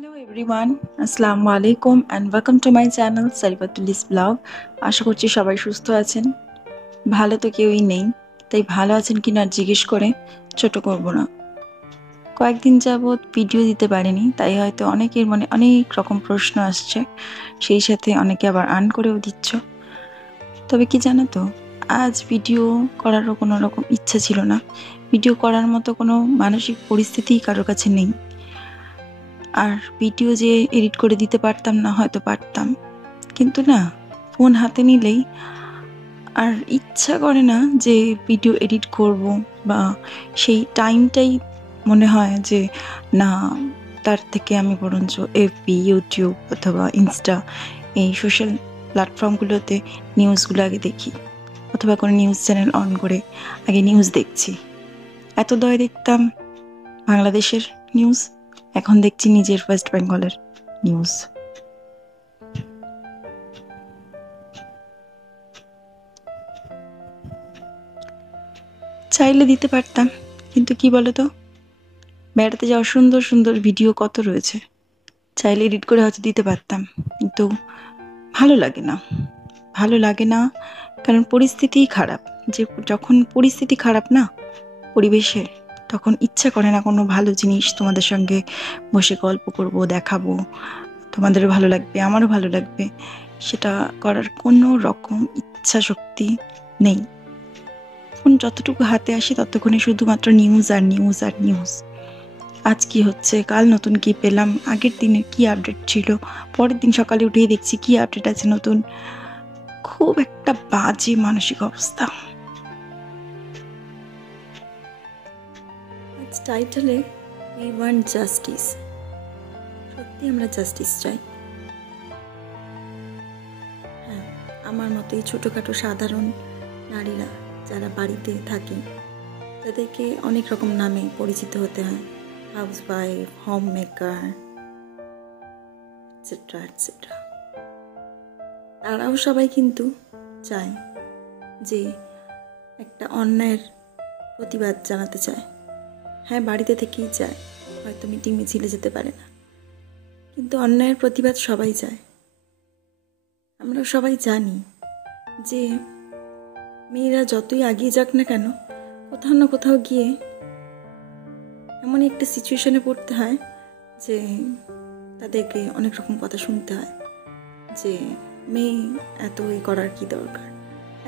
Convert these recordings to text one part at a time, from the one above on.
Hello everyone, Assalamu alaikum and welcome to my channel Sarifatulis Vlog. আশা করছি সবাই সুস্থ আছেন। ভালো তো কেউই নেই, তাই ভালো আছেন কিনা জিজ্ঞেস করে ছোট করব না। কয়েকদিন যাবত ভিডিও দিতে পারিনি, তাই হয়তো অনেকের মনে অনেক রকম প্রশ্ন আসছে, সেই সাথে অনেকে আবার আর্ন করেও দিচ্ছ। তবে কি জানো তো, আজ ভিডিও করারও কোনো রকম ইচ্ছা ছিল না। ভিডিও করার মতো কোনো মানসিক পরিস্থিতিই কারোর কাছে নেই। আর ভিডিও যে এডিট করে দিতে পারতাম না, হয়তো পারতাম, কিন্তু না, ফোন হাতে নিলেই আর ইচ্ছা করে না যে ভিডিও এডিট করব, বা সেই টাইমটাই মনে হয় যে না, তার থেকে আমি বরঞ্চ এফবি, ইউটিউব অথবা ইনস্টা, এই সোশ্যাল প্ল্যাটফর্মগুলোতে নিউজগুলো আগে দেখি, অথবা কোনো নিউজ চ্যানেল অন করে আগে নিউজ দেখছি। এতদয় দেখতাম বাংলাদেশের নিউজ, এখন দেখছি নিজের ওয়েস্ট বেঙ্গলের নিউজ। চাইলে দিতে পারতাম, কিন্তু কি বলতো, বেড়াতে যাওয়ার সুন্দর সুন্দর ভিডিও কত রয়েছে, চাইলে এডিট করে হয়তো দিতে পারতাম, কিন্তু ভালো লাগে না। ভালো লাগে না, কারণ পরিস্থিতিই খারাপ। যে যখন পরিস্থিতি খারাপ না পরিবেশের, তখন ইচ্ছা করে না কোনো ভালো জিনিস তোমাদের সঙ্গে বসে গল্প করব, দেখাবো, তোমাদেরও ভালো লাগবে, আমারও ভালো লাগবে, সেটা করার কোনো রকম ইচ্ছা শক্তি নেই। ফোন যতটুকু হাতে আসে ততক্ষণে শুধুমাত্র নিউজ আর নিউজ আর নিউজ। আজ কি হচ্ছে, কাল নতুন কি পেলাম, আগের দিনের কি আপডেট ছিল, পরের দিন সকালে উঠেই দেখছি কি আপডেট আছে নতুন। খুব একটা বাজে মানসিক অবস্থা। আজ টাইটেলে উই ওয়ান্ট জাস্টিস। সত্যি আমরা জাস্টিস চাই। হ্যাঁ, আমার মতো এই ছোটোখাটো সাধারণ নারীরা যারা বাড়িতে থাকে, তাদেরকে অনেক রকম নামে পরিচিত হতে হয়, house wife, home maker, etcetera etcetera. তারাও সবাই কিন্তু চায় যে একটা অন্যায়ের প্রতিবাদ জানাতে চায়। হ্যাঁ, বাড়িতে থেকেই চায়, হয়তো মিটিং মিছিলে যেতে পারে না, কিন্তু অন্যায়ের প্রতিবাদ সবাই চায়। আমরা সবাই জানি যে মেয়েরা যতই এগিয়ে যাক না কেন, কোথাও না কোথাও গিয়ে এমন একটা সিচুয়েশনে পড়তে হয় যে তাদেরকে অনেক রকম কথা শুনতে হয়, যে মেয়ে এত করার কি দরকার,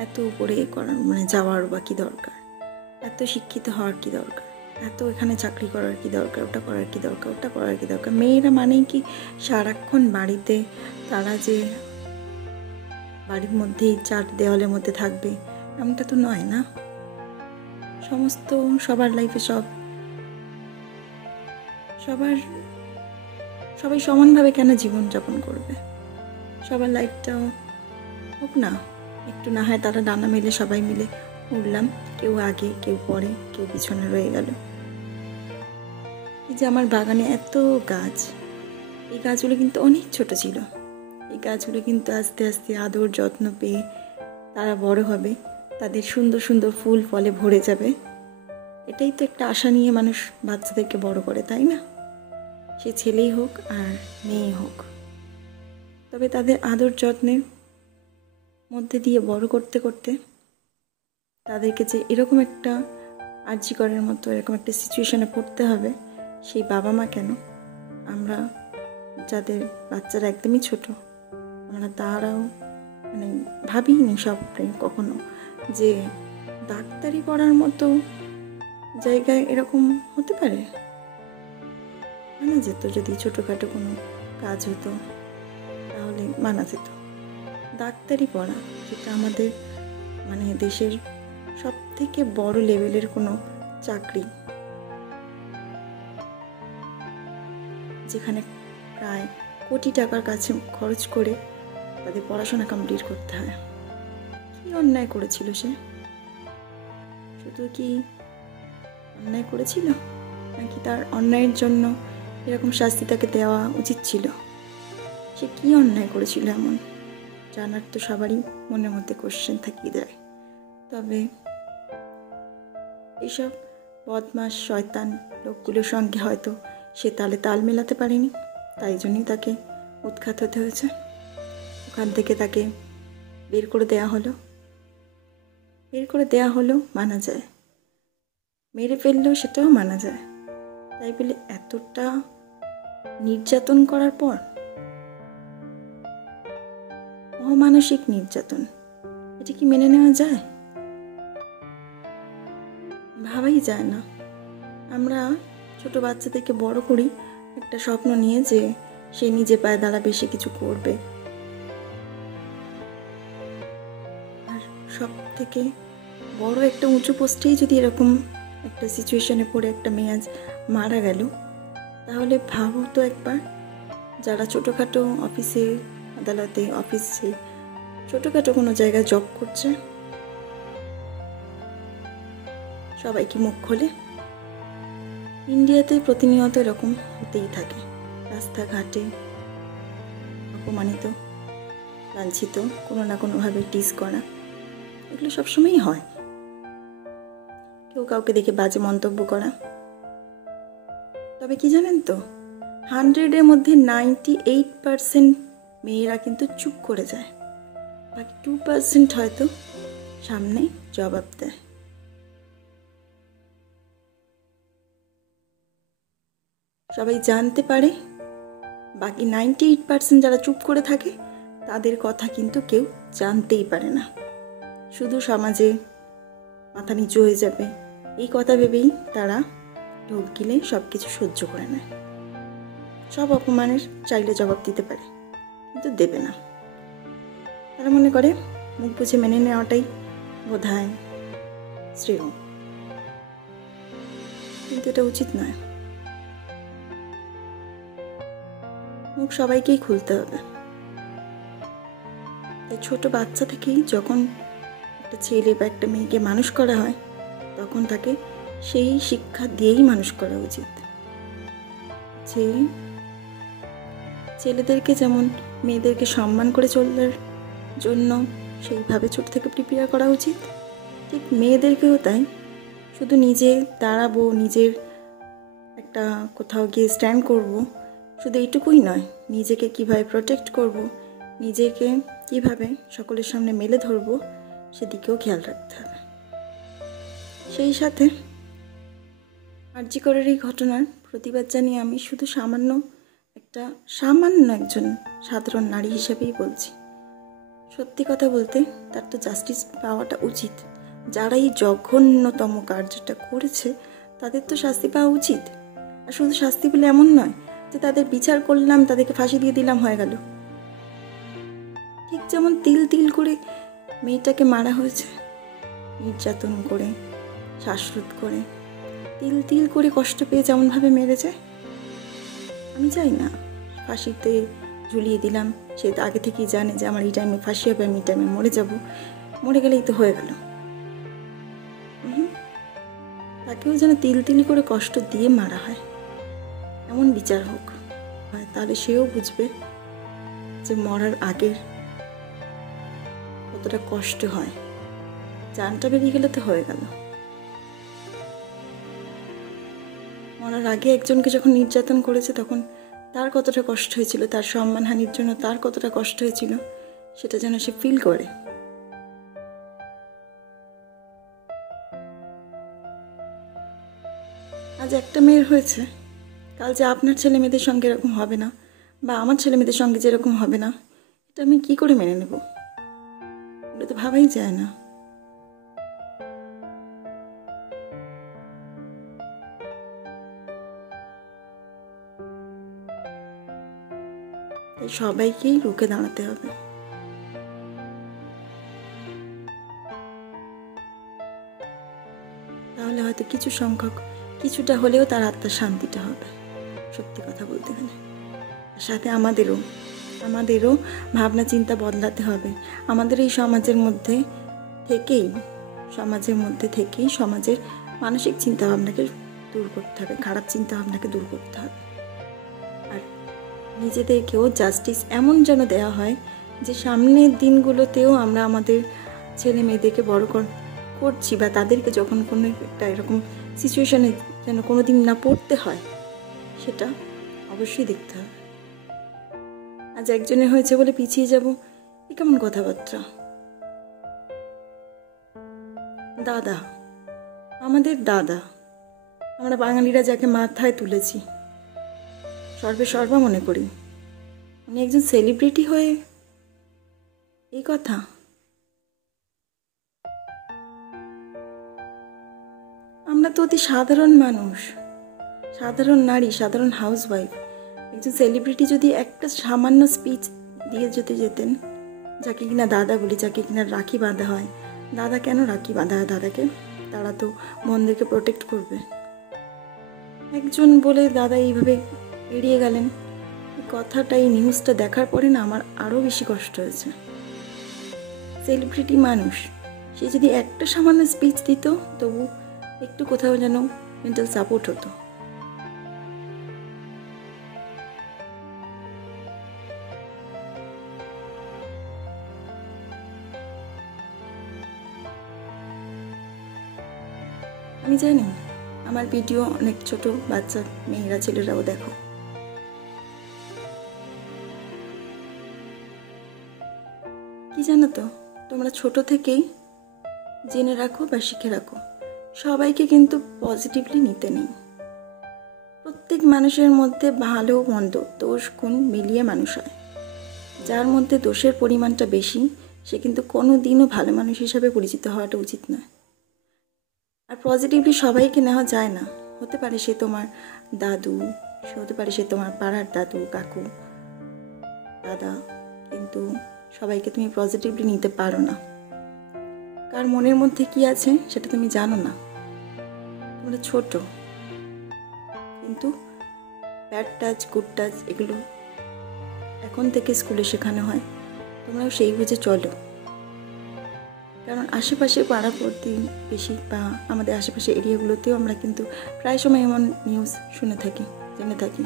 এত উপরে করার যাওয়ার বা কি দরকার, এত শিক্ষিত হওয়ার কি দরকার, এত এখানে চাকরি করার কি দরকার, ওটা করার কি দরকার, ওটা করার কি দরকার। মেয়েরা মানেই কি সারাক্ষণ বাড়িতে, তারা যে বাড়ির মধ্যেই চার দেওয়ালের মধ্যে থাকবে এমনটা তো নয় না। সবার লাইফে সবাই সমানভাবে কেন জীবনযাপন করবে? সবার লাইফটাও হোক না একটু, না হয় তারা ডানা মেলে সবাই মিলে উঠলাম, কেউ আগে, কেউ পরে, কেউ পিছনে রয়ে গেল। এই যে আমার বাগানে এত গাছ, এই গাছগুলো কিন্তু অনেক ছোট ছিল। এই গাছগুলো কিন্তু আস্তে আস্তে আদর যত্ন পেয়ে তারা বড় হবে, তাদের সুন্দর সুন্দর ফুল ফলে ভরে যাবে। এটাই তো একটা আশা নিয়ে মানুষ বাচ্চাদেরকে বড় করে, তাই না? সে ছেলেই হোক আর মেয়েই হোক। তবে তাদের আদর যত্নের মধ্যে দিয়ে বড় করতে করতে তাদেরকে যে এরকম একটা আর্যিকরের মতো এরকম একটা সিচুয়েশনে পড়তে হবে, সেই বাবা মা কেন, আমরা যাদের বাচ্চারা একদমই ছোট, আমরা তারাও ভাবিনি স্বপ্নে কখনো যে ডাক্তারি পড়ার মতো জায়গায় এরকম হতে পারে। মানা যেত যদি ছোটোখাটো কোনো কাজ হতো, তাহলে মানা যেত। ডাক্তারি পড়া, যেটা আমাদের দেশের সব থেকে বড় লেভেলের কোনো চাকরি, যেখানে প্রায় কোটি টাকার কাছে খরচ করে তাদের পড়াশোনা কমপ্লিট করতে হয়। কি অন্যায় করেছিল সে? শুধু কি অন্যায় করেছিল, নাকি তার অন্যায়ের জন্য এরকম শাস্তি তাকে দেওয়া উচিত ছিল? সে কি অন্যায় করেছিল এমন জানার তো সবারই মনের মধ্যে কোশ্চেন থাকিয়ে দেয়। তবে এইসব বদমাস শয়তান লোকগুলোর সঙ্গে হয়তো সে তালে তাল মেলাতে পারেনি, তাই জন্যই তাকে উৎখাত হতে হয়েছে। ওখান থেকে তাকে বের করে দেয়া হলো, মানা যায়। মেরে ফেললেও সেটাও মানা যায়। তাই বলে এতটা নির্যাতন করার পর, অমানসিক নির্যাতন, এটা কি মেনে নেওয়া যায়? ভাবাই যায় না। আমরা ছোট বাচ্চাদেরকে বড় করি একটা স্বপ্ন নিয়ে যে সে নিজে পায়ে দাঁড়াবে, সে কিছু করবে। আর সব থেকে বড় একটা উঁচু পোস্টেই যদি এরকম একটা সিচুয়েশনে পড়ে একটা মেয়ে আজ মারা গেল, তাহলে ভাবো তো একবার, যারা ছোটোখাটো অফিসে, আদালতে, অফিসে, ছোটোখাটো কোনো জায়গায় জব করছে, সবাই কি মুখ খোলে? ইন্ডিয়াতে প্রতিনিয়ত এরকম হতেই থাকে। রাস্তাঘাটে অপমানিত, লাঞ্ছিত, কোনো না কোনোভাবে টিজ করা, এগুলো সবসময়ই হয়। কেউ কাউকে দেখে বাজে মন্তব্য করা। তবে কি জানেন তো, 100-এর মধ্যে 98% মেয়েরা কিন্তু চুপ করে যায়, বাকি 2% হয়তো সামনে জবাব দেয়। সবাই জানতে পারে, বাকি 98% যারা চুপ করে থাকে তাদের কথা কিন্তু কেউ জানতেই পারে না। শুধু সমাজে মাথা নিচু হয়ে যাবে এই কথা ভেবেই তারা ঢোক গিলে সব কিছু সহ্য করে নেয়। সব অপমানের চাইলে জবাব দিতে পারে, কিন্তু দেবে না। তারা মনে করে মুখ বুঝে মেনে নেওয়াটাই বোধহয় শ্রেয়, কিন্তু এটা উচিত নয়। মুখ সবাইকেই খুলতে হবে। তাই ছোট বাচ্চা থেকেই যখন একটা ছেলে বা একটা মেয়েকে মানুষ করা হয়, তখন তাকে সেই শিক্ষা দিয়েই মানুষ করা উচিত যে ছেলেদেরকে যেমন মেয়েদেরকে সম্মান করে চলার জন্য সেইভাবে ছোট থেকে প্রিপেয়ার করা উচিত, ঠিক মেয়েদেরকেও তাই। শুধু নিজে দাঁড়াবো, নিজের একটা কোথাও গিয়ে স্ট্যান্ড করব, শুধু এইটুকুই নয়, নিজেকে কিভাবে প্রোটেক্ট করব, নিজেকে কিভাবে সকলের সামনে মেলে ধরবো, সেদিকেও খেয়াল রাখতে হবে। সেই সাথে আরজি করের এই ঘটনার প্রতিবাদ জানিয়ে আমি শুধু সামান্য একজন সাধারণ নারী হিসেবেই বলছি, সত্যি কথা বলতে তার তো জাস্টিস পাওয়াটা উচিত। যারা এই জঘন্যতম কার্যটা করেছে তাদের তো শাস্তি পাওয়া উচিত। আর শুধু শাস্তি পেলে এমন নয় যে তাদের বিচার করলাম, তাদেরকে ফাঁসি দিয়ে দিলাম, হয়ে গেল। ঠিক যেমন তিল তিল করে মেয়েটাকে মারা হয়েছে, নির্যাতন করে, শ্বাসরোধ করে, তিল তিল করে কষ্ট পেয়ে যেমনভাবে মেরেছে, আমি চাই না ফাঁসিতে ঝুলিয়ে দিলাম, সে তো আগে থেকেই জানে যে আমার এই টাইমে ফাঁসি হবে, আমি এই টাইমে মরে যাব, মরে গেলেই তো হয়ে গেল। তাকেও যেন তিল তিল করে কষ্ট দিয়ে মারা হয়, এমন বিচার হোক। তাহলে সেও বুঝবে যে মরার আগের কতটা কষ্ট হয়। জানটা বেরিয়ে গেলে তো হয়ে গেল। মরার আগে একজনকে যখন নির্যাতন করেছে তখন তার কতটা কষ্ট হয়েছিল, তার সম্মানহানির জন্য তার কতটা কষ্ট হয়েছিল, সেটা যেন সে ফিল করে। আজ একটা মেয়ের হয়েছে, কাল যে আপনার ছেলে মেয়েদের সঙ্গে এরকম হবে না, বা আমার ছেলে মেয়েদের সঙ্গে যেরকম হবে না, এটা আমি কি করে মেনে নেব? এটা তো ভাবাই যায় না। তাই সবাইকেই রুখে দাঁড়াতে হবে। তাহলে হয়তো কিছু সংখ্যক, কিছুটা হলেও তার আত্মার শান্তিটা হবে, সত্যি কথা বলতে গেলে। সাথে আমাদেরও ভাবনা চিন্তা বদলাতে হবে। আমাদের এই সমাজের মধ্যে থেকেই সমাজের মানসিক চিন্তাভাবনাকে দূর করতে হবে, খারাপ চিন্তাভাবনাকে দূর করতে হবে। আর নিজেদেরকেও জাস্টিস এমন যেন দেওয়া হয় যে সামনের দিনগুলোতেও আমরা আমাদের ছেলে মেয়েদেরকে বড় করছি, বা তাদেরকে যখন কোনো একটা এরকম সিচুয়েশনে যেন কোনো দিন না পড়তে হয়, সেটা অবশ্যই দেখতে হবে। আজ একজনের হয়েছে বলে পিছিয়ে যাব, এ কেমন কথাবার্তা? দাদা, আমাদের দাদা, আমরা বাঙালিরা যাকে মাথায় তুলেছি, সর্বে সর্বা মনে করি, উনি একজন সেলিব্রিটি হয়ে এই কথা। আমরা তো অতি সাধারণ মানুষ, সাধারণ নারী, সাধারণ হাউসওয়াইফ। একজন সেলিব্রিটি যদি একটা সামান্য স্পিচ দিয়ে যদি যেতেন, যাকে কিনা দাদা বলি, যাকে কিনা রাখি বাঁধা হয়, দাদা কেন রাখি বাঁধা হয় দাদাকে? তারা তো বোনদেরকে প্রোটেক্ট করবে। একজন বলে দাদা এইভাবে এড়িয়ে গেলেন। এই কথাটা, এই নিউজটা দেখার পরে না আমার আরও বেশি কষ্ট হয়েছে। সেলিব্রিটি মানুষ, সে যদি একটা সামান্য স্পিচ দিত, তবু একটু কোথাও যেন মেন্টাল সাপোর্ট হতো। আমি জানি আমার ভিডিও অনেক ছোট বাচ্চা মেয়েরা, ছেলেরাও দেখো। কি জানো তো, তোমরা ছোট থেকেই জেনে রাখো বা শিখে রাখো, সবাইকে কিন্তু পজিটিভলি নিতে নেই। প্রত্যেক মানুষের মধ্যে ভালো মন্দ, দোষ গুণ মিলিয়ে মানুষ হয়। যার মধ্যে দোষের পরিমাণটা বেশি, সে কিন্তু কোনো দিনও ভালো মানুষ হিসাবে পরিচিত হওয়াটা উচিত নয়। আর পজিটিভলি সবাইকে নেওয়া যায় না। হতে পারে সে তোমার দাদু, সে হতে পারে সে তোমার পাড়ার দাদু, কাকু, দাদা, কিন্তু সবাইকে তুমি পজিটিভলি নিতে পারো না। কার মনের মধ্যে কি আছে সেটা তুমি জানো না। তোমরা ছোট, কিন্তু ব্যাড টাচ, গুড টাচ এগুলো এখন থেকে স্কুলে শেখানো হয়। তোমরাও সেই বুঝে চলো। কারণ আশেপাশে পাড়া প্রতিবেশী বা আমাদের আশেপাশে এরিয়াগুলোতেও আমরা কিন্তু প্রায় সময় এমন নিউজ শুনে থাকি, জেনে থাকি।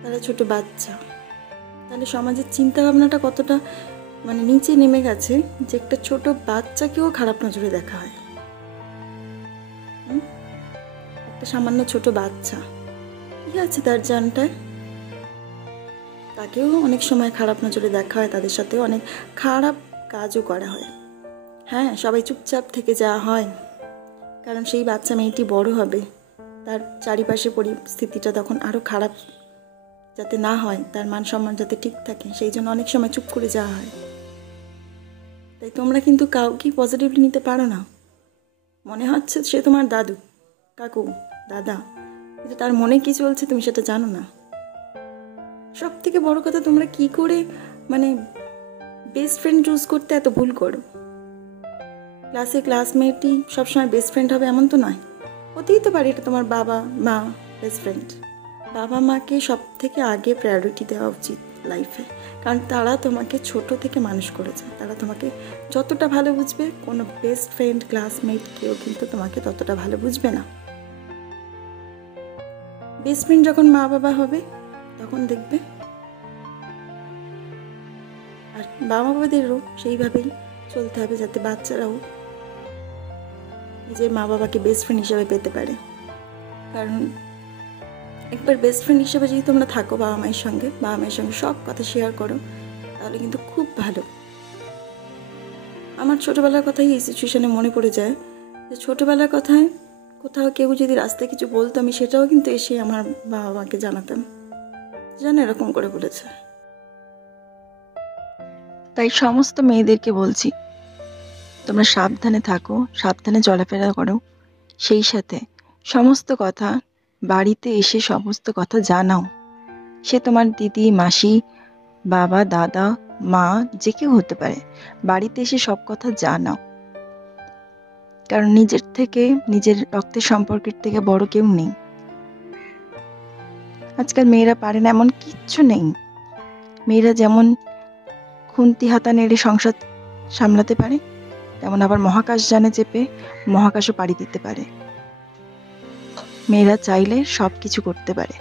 তারা ছোট বাচ্চা, তাহলে সমাজের চিন্তা ভাবনাটা কতটা মানে নিচে নেমে গেছে যে একটা ছোট বাচ্চাকেও খারাপ নজরে দেখা হয়। একটা সামান্য ছোট বাচ্চা, কি আছে তার জানটায়, তাকেও অনেক সময় খারাপ নজরে দেখা হয়, তাদের সাথেও অনেক খারাপ কাজও করা হয়। হ্যাঁ, সবাই চুপচাপ থেকে যাওয়া হয়, কারণ সেই বাচ্চা মেয়েটি বড় হবে, তার চারিপাশে পরিস্থিতিটা তখন আরও খারাপ যাতে না হয়, তার মান সম্মান যাতে ঠিক থাকে, সেই জন্য অনেক সময় চুপ করে যাওয়া হয়। তাই তোমরা কিন্তু কাউকেই পজিটিভলি নিতে পারো না। মনে হচ্ছে সে তোমার দাদু, কাকু, দাদা, কিন্তু তার মনে কি চলছে তুমি সেটা জানো না। সব থেকে বড় কথা, তোমরা কি করে মানে বেস্ট ফ্রেন্ড চুজ করতে এত ভুল করো? ক্লাসে ক্লাসমেটই সবসময় বেস্ট ফ্রেন্ড হবে এমন তো নয়। হতেই তো পারে এটা তোমার বাবা মা বেস্ট ফ্রেন্ড। বাবা মাকে সব থেকে আগে প্রায়োরিটি দেওয়া উচিত লাইফে, কারণ তারা তোমাকে ছোট থেকে মানুষ করেছে। তারা তোমাকে যতটা ভালো বুঝবে, কোনো বেস্ট ফ্রেন্ড ক্লাসমেট কেউ কিন্তু তোমাকে ততটা ভালো বুঝবে না। বেস্ট ফ্রেন্ড যখন মা বাবা হবে তখন দেখবে। আর বাবা বাবাদেরও সেইভাবেই চলতে হবে, যাতে বাচ্চারাও নিজের মা বাবাকে বেস্ট ফ্রেন্ড হিসেবে পেতে পারে। কারণ একবার বেস্ট ফ্রেন্ড হিসেবে যদি তোমরা থাকো বাবা মায়ের সঙ্গে সব কথা শেয়ার করো, তাহলে কিন্তু খুব ভালো। আমার ছোটোবেলার কথাই এই সিচুয়েশানে মনে পড়ে যায় যে ছোটোবেলার কথায় কোথাও কেউ যদি রাস্তায় কিছু বলতো, আমি সেটাও কিন্তু এসে আমার বাবা মাকে জানাতাম, জানো এরকম করে বলেছে। তাই সমস্ত মেয়েদেরকে বলছি, তোমরা সাবধানে থাকো, সাবধানে চলাফেরা করো, সেই সাথে সমস্ত কথা বাড়িতে এসে সমস্ত কথা জানাও। সে তোমার দিদি, মাসি, বাবা, দাদা, মা, যে কেউ হতে পারে, বাড়িতে এসে সব কথা জানাও। কারণ নিজের থেকে, নিজের রক্তের সম্পর্কের থেকে বড় কেউ নেই। আজকাল মেয়েরা পারে না এমন কিচ্ছু নেই। মেয়েরা যেমন খুন্তি হাতা নেড়ে সংসার সামলাতে পারে, তেমন আবার মহাকাশ যানে চেপে মহাকাশও পাড়ি দিতে পারে। মেয়েরা চাইলে সব কিছু করতে পারে।